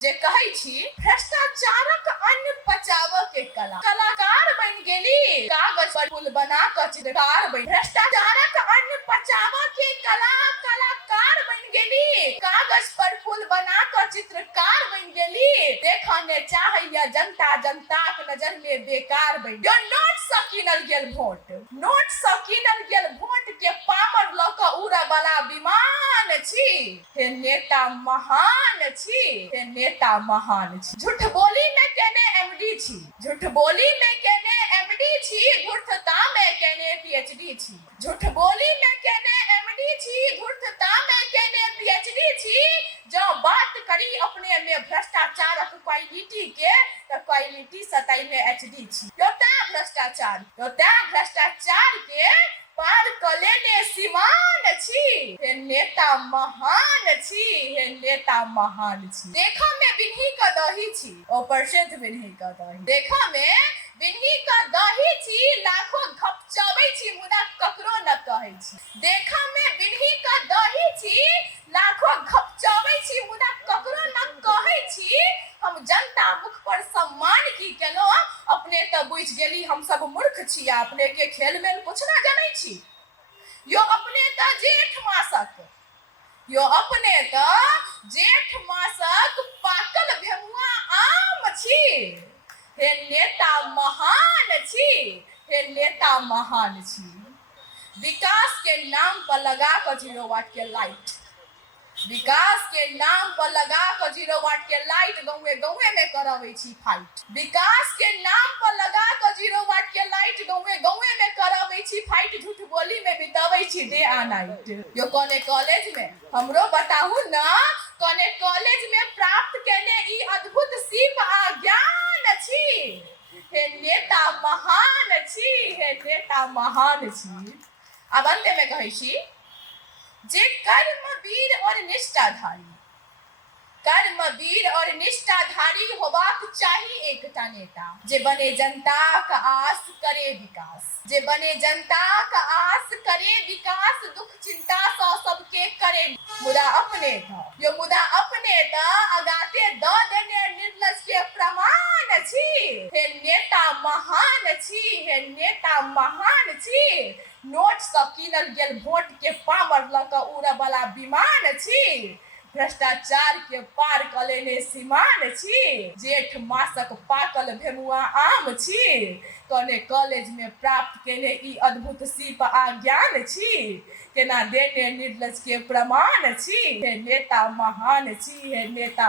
जे कहै छी भ्रष्टाचारक अन्न पचावऽ के कला, कलाकार बन गेली कागज पर पुल बना क चित्रकार बन। भ्रष्टाचारक अन्न पचावऽ के कला, कलाकार बन गेली कागज पर पुल बना क चित्रकार बन गेली। देखने चाहैया जनता, जनताक नजर में बेकार बन। यो नोट सँ कीनल गेल वोट, नोट सँ कीनल गेल वोट के पावर लऽ कऽ उड़ऽ वाला विमान छी। हे नेता महान छी, हे नेता महान छी। झूठ बोली में केने एमडी छी, झूठ बोली में केने एमडी छी, धूर्तता में केने पीएचडी छी। झूठ बोली में केने एमडी छी, धूर्तता में केने पीएचडी छी। जो बात करी अपने में भ्रष्टाचारक क्वालिटी के, तो क्वालिटी सताई में एचडी छी। योता भ्रष्टाचार, योता भ्रष्टाचार के पार क लेने सीमान छी। हे नेता महान छी, हे नेता महान छी। देखा में बिन्ही का दही छी, ओ प्रसिद्ध बिन्ही का दही। देखा में बिन्ही का दही छी, लाखों घपचबै छी मुदा ककरो न कहै छी। देखा में बिन्ही का दही छी, लाखों घपचबै छी मुदा ककरो न कहै छी। हम जनता मुख पर सम्मान की केलो, अपने तो बुझ गेली हम सब मूर्ख छी, अपने के खेल मेल कुछ ना जानै छी। यो अपने तो जेठ मासक, यो अपने तो जेठ मासक पाकल भेमुआ आम छी। हे नेता महान छी, हे नेता महान छी। विकास के नाम पर लगा कर 0 वाट के लाइट, विकास के नाम पर लगा कर 0 वाट के लाइट गौवे गौवे में करावे छी फाइट। विकास के नाम पर लगा कर 0 वाट के लाइट गौवे गौवे में करावे छी फाइट। झूठ बोली में बितावे छी डे आ नाइट। यो कोने कॉलेज में हमरो बताहु ना, कोने कॉलेज में प्राप्त केने ई अद्भुत सीप आ ज्ञान छी। हे नेता महान छी, हे नेता महान छी। अब अंत में कहै छी जे कर्मवीर और निष्ठाधारी, कर्मवीर और निष्ठाधारी होबाक चाही एकटा नेता। जे बने जनता का आस करे विकास, जे बने जनता का आस करे विकास। दुख चिंता सँ सबके करे मुदा अपने था, यो मुदा अपने था अगाते द देने निर्लज के प्रमाण छी। हे नेता महान छी, हे नेता महान छी। नोट सँ कीनल गेल वोट के पावर लऽ कऽ उड़ऽ वाला विमान छी। भ्रष्टाचार के पार क लेने सीमान छी। जेठ मासक पाकल भेमुआ आम छी। कने कॉलेज में प्राप्त केने ई अद्भुत सीप आ ज्ञान छी। केना देने निर्लज के प्रमाण छी। हे नेता महान छी, हे नेता